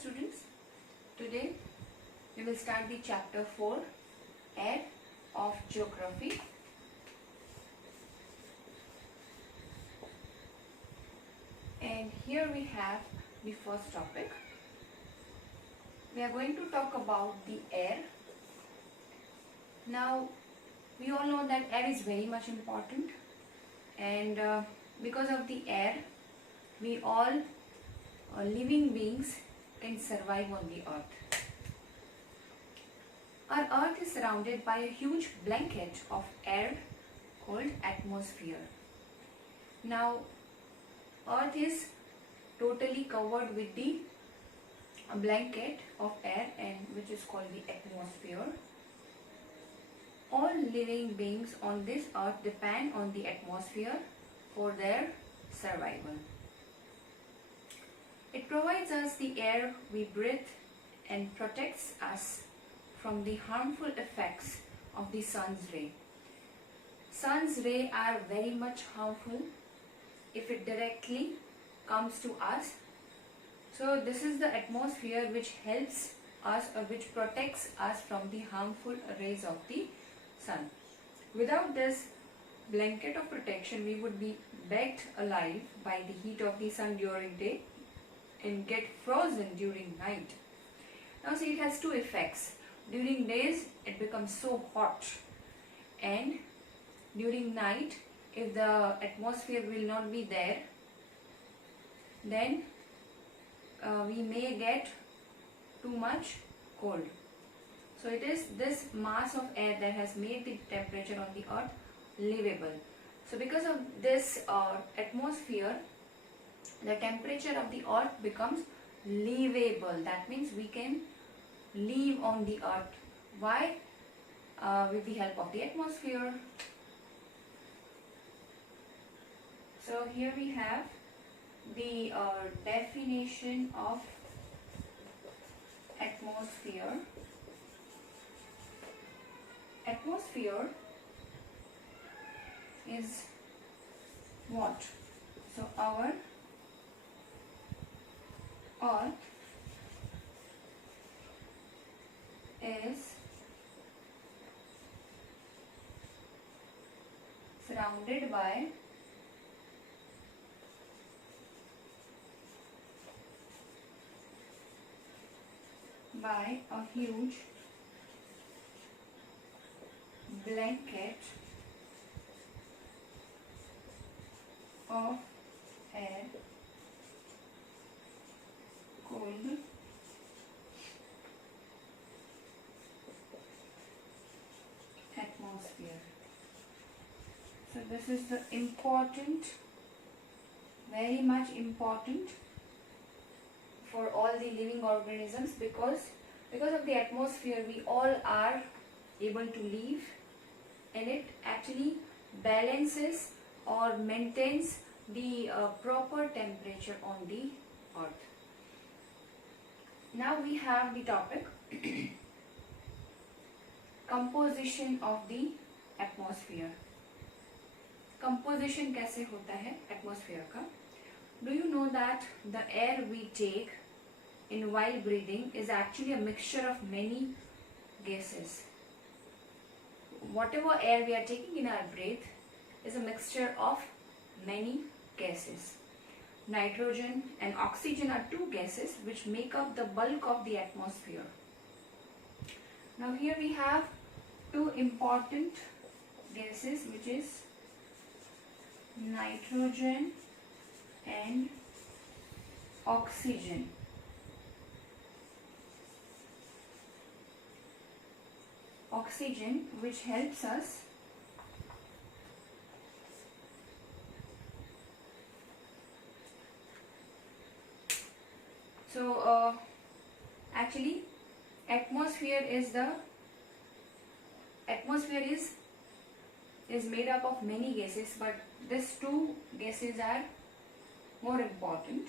students. Today we will start the chapter 4, Air of Geography. And here we have the first topic. We are going to talk about the air. Now we all know that air is very much important, and because of the air we all living beings can survive on the earth. Our earth is surrounded by a huge blanket of air called atmosphere. Now earth is totally covered with the blanket of air, and which is called the atmosphere. All living beings on this earth depend on the atmosphere for their survival. It provides us the air we breathe and protects us from the harmful effects of the sun's ray. Sun's rays are very much harmful if it directly comes to us. So this is the atmosphere which helps us, or which protects us from the harmful rays of the sun. Without this blanket of protection, we would be baked alive by the heat of the sun during day and get frozen during night. Now see, it has two effects. During days it becomes so hot, and during night, if the atmosphere will not be there, then we may get too much cold. So it is this mass of air that has made the temperature on the earth livable. So because of this atmosphere, the temperature of the earth becomes livable. That means we can live on the earth. Why? With the help of the atmosphere. So here we have the definition of atmosphere. Atmosphere is what? So our earth is surrounded by a huge blanket of air called atmosphere. So this is the important, very much important for all the living organisms, because of the atmosphere we all are able to live, and it actually balances or maintains the proper temperature on the earth. Now we have the topic composition of the atmosphere. Composition कैसे होता है atmosphere का? Do you know that the air we take in while breathing is actually a mixture of many gases? Whatever air we are taking in our breath is a mixture of many gases. Nitrogen and oxygen are two gases which make up the bulk of the atmosphere. Now here we have two important gases, which is nitrogen and oxygen. Oxygen, which helps us actually atmosphere is made up of many gases, but these two gases are more important.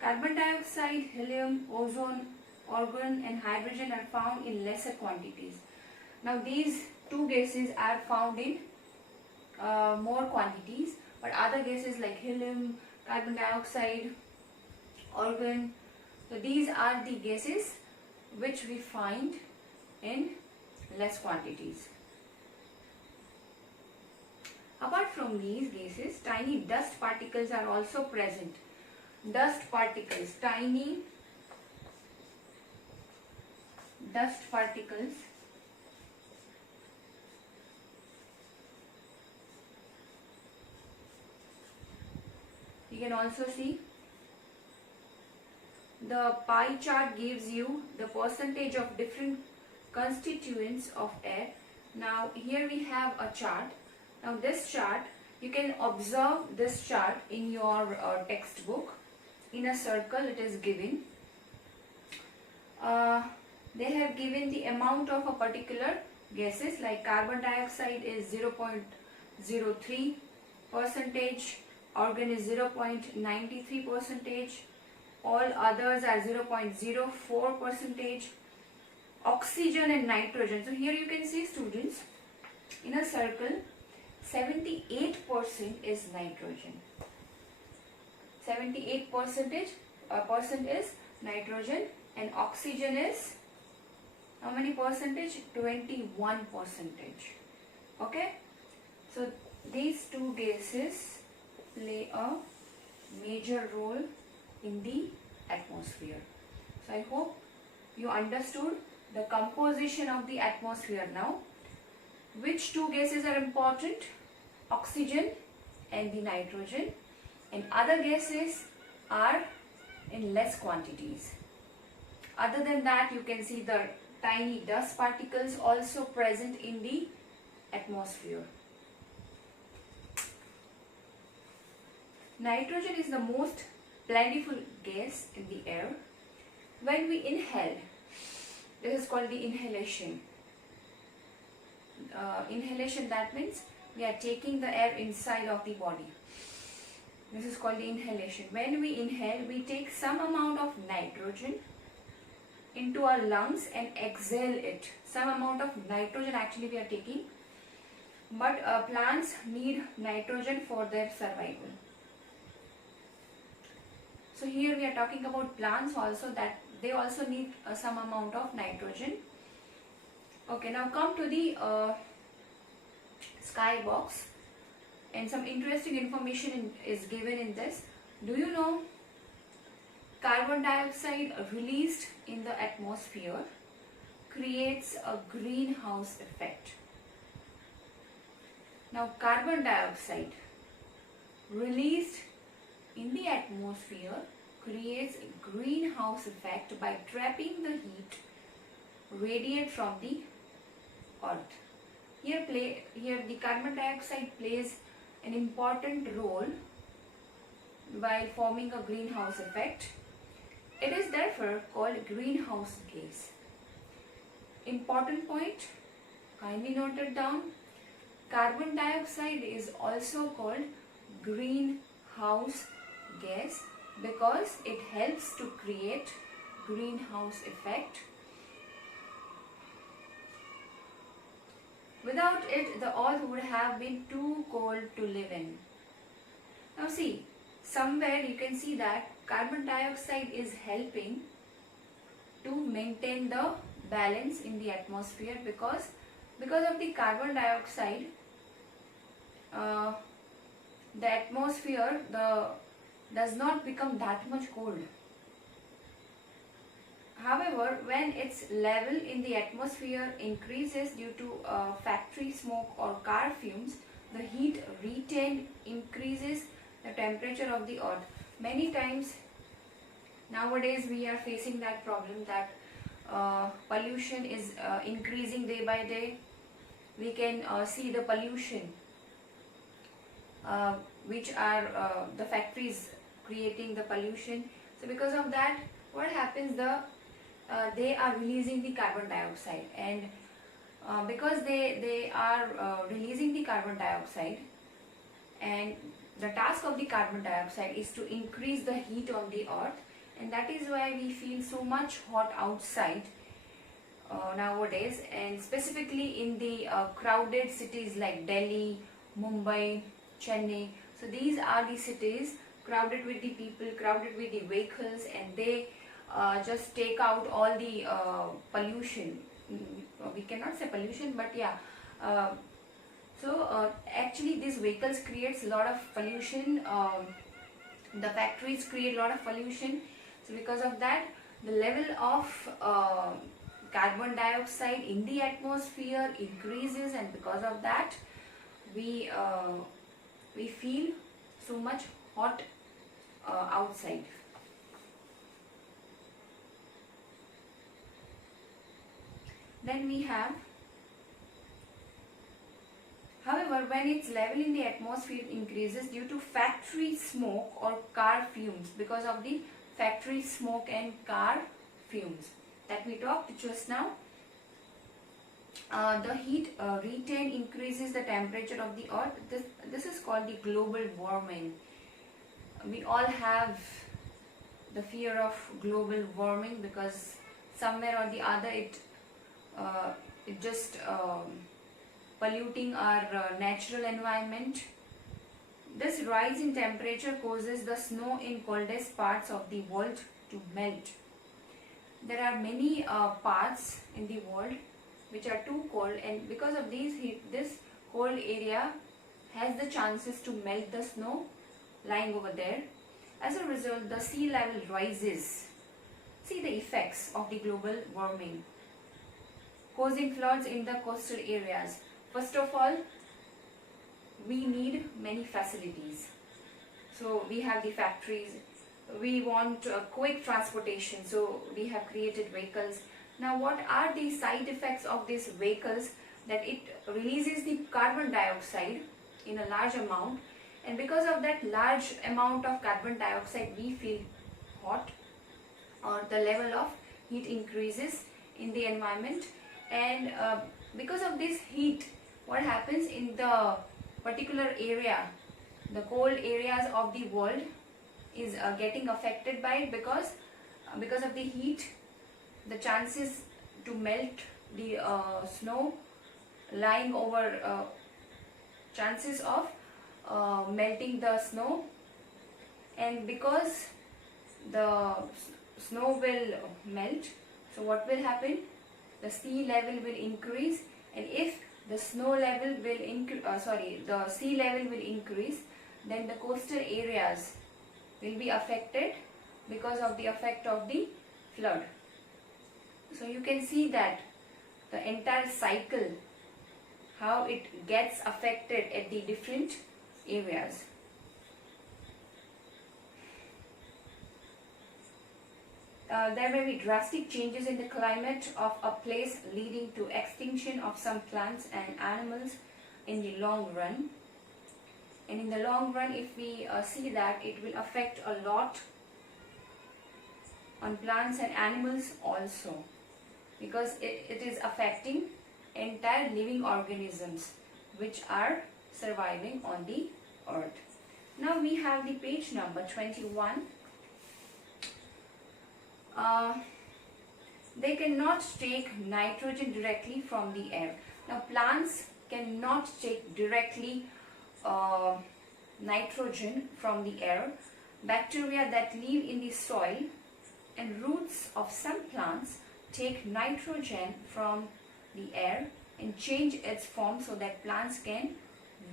Carbon dioxide, helium, ozone, argon and hydrogen are found in lesser quantities. Now these two gases are found in more quantities, but other gases like helium, carbon dioxide, argon. So these are the gases which we find in less quantities. Apart from these gases, tiny dust particles are also present. Dust particles, tiny dust particles you can also see the pie chart gives you the percentage of different constituents of air. Now here we have a chart. Now this chart, you can observe this chart in your textbook. In a circle it is given. They have given the amount of a particular gases, like carbon dioxide is 0.03 percentage, argon is 0.93 percentage, all others are 0.04 percentage, oxygen and nitrogen. So here you can see, students, in a circle 78% is nitrogen. 78% percent is nitrogen, and oxygen is how many percentage? 21 percentage. Okay, so these two gases play a major role in the atmosphere. So I hope you understood the composition of the atmosphere now. Which two gases are important? Oxygen and the nitrogen, and other gases are in less quantities. Other than that, you can see the tiny dust particles also present in the atmosphere. Nitrogen is the most plentiful gas in the air. When we inhale, this is called the inhalation. Inhalation, that means we are taking the air inside of the body. This is called the inhalation. When we inhale, we take some amount of nitrogen into our lungs and exhale it. Some amount of nitrogen actually we are taking, but plants need nitrogen for their survival. So here we are talking about plants also, that they also need some amount of nitrogen. Okay, now come to the sky box, and some interesting information is given in this. Do you know carbon dioxide released in the atmosphere creates a greenhouse effect? Now carbon dioxide released in the atmosphere creates a greenhouse effect by trapping the heat radiated from the earth. Here the carbon dioxide plays an important role by forming a greenhouse effect. It is therefore called greenhouse gas. Important point, kindly note it down. Carbon dioxide is also called greenhouse gas because it helps to create greenhouse effect. Without it, the earth would have been too cold to live in. Now see, somewhere you can see that carbon dioxide is helping to maintain the balance in the atmosphere, because of the carbon dioxide, the atmosphere does not become that much cold. However, when its level in the atmosphere increases due to factory smoke or car fumes, the heat retained increases the temperature of the earth. Many times nowadays we are facing that problem, that pollution is increasing day by day. We can see the pollution which are the factories creating the pollution. So because of that, what happens, they are releasing the carbon dioxide, and because they are releasing the carbon dioxide, and the task of the carbon dioxide is to increase the heat on the earth, and that is why we feel so much hot outside nowadays, and specifically in the crowded cities like Delhi, Mumbai, Chennai. So these are the cities crowded with the people, crowded with the vehicles, and they just take out all the pollution. We cannot say pollution, but yeah. Actually these vehicles creates a lot of pollution. The factories create a lot of pollution. So because of that, the level of carbon dioxide in the atmosphere increases, and because of that we feel so much hot outside. Then we have, however, when its level in the atmosphere increases due to factory smoke or car fumes, because of the factory smoke and car fumes that we talked just now, the heat retained increases the temperature of the earth. This is called the global warming. We all have the fear of global warming because somewhere or the other it just polluting our natural environment. This rise in temperature causes the snow in coldest parts of the world to melt. There are many parts in the world which are too cold, and because of this cold area has the chances to melt the snow lying over there. As a result, the sea level rises. See the effects of the global warming, causing floods in the coastal areas. First of all, we need many facilities. So we have the factories, we want quick transportation, so we have created vehicles. Now what are the side effects of these vehicles? That it releases the carbon dioxide in a large amount, and because of that large amount of carbon dioxide we feel hot, or the level of heat increases in the environment. And because of this heat, what happens in the particular area, the cold areas of the world is getting affected by it, because of the heat, the chances to melt the snow lying over, chances of melting the snow, and because the snow will melt, so what will happen? The sea level will increase, and if the snow level will the sea level will increase, then the coastal areas will be affected because of the effect of the flood. So you can see that the entire cycle, how it gets affected at the different areas. There may be drastic changes in the climate of a place, leading to extinction of some plants and animals in the long run. And in the long run, if we see that, it will affect a lot on plants and animals also, because it is affecting entire living organisms which are surviving on the earth. Now we have the page number 21. They cannot take nitrogen directly from the air. Now plants cannot take directly nitrogen from the air. Bacteria that live in the soil and roots of some plants take nitrogen from the air and change its form so that plants can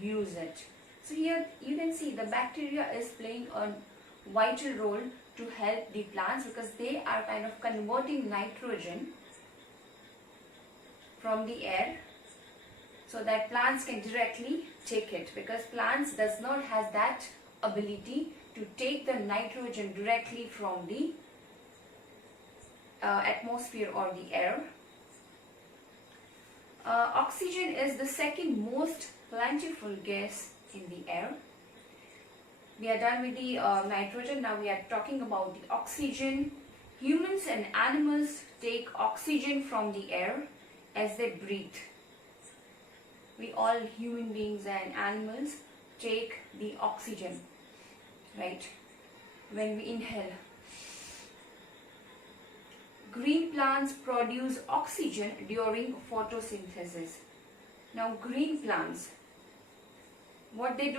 use it. So here you can see the bacteria is playing a vital role to help the plants, because they are kind of converting nitrogen from the air so that plants can directly take it, because plants does not have that ability to take the nitrogen directly from the atmosphere or the air. Oxygen is the second most plentiful gas in the air. We are done with the nitrogen. Now we are talking about the oxygen. Humans and animals take oxygen from the air as they breathe. We all, human beings and animals, take the oxygen, right, when we inhale. Green plants produce oxygen during photosynthesis. Now green plants, what they do,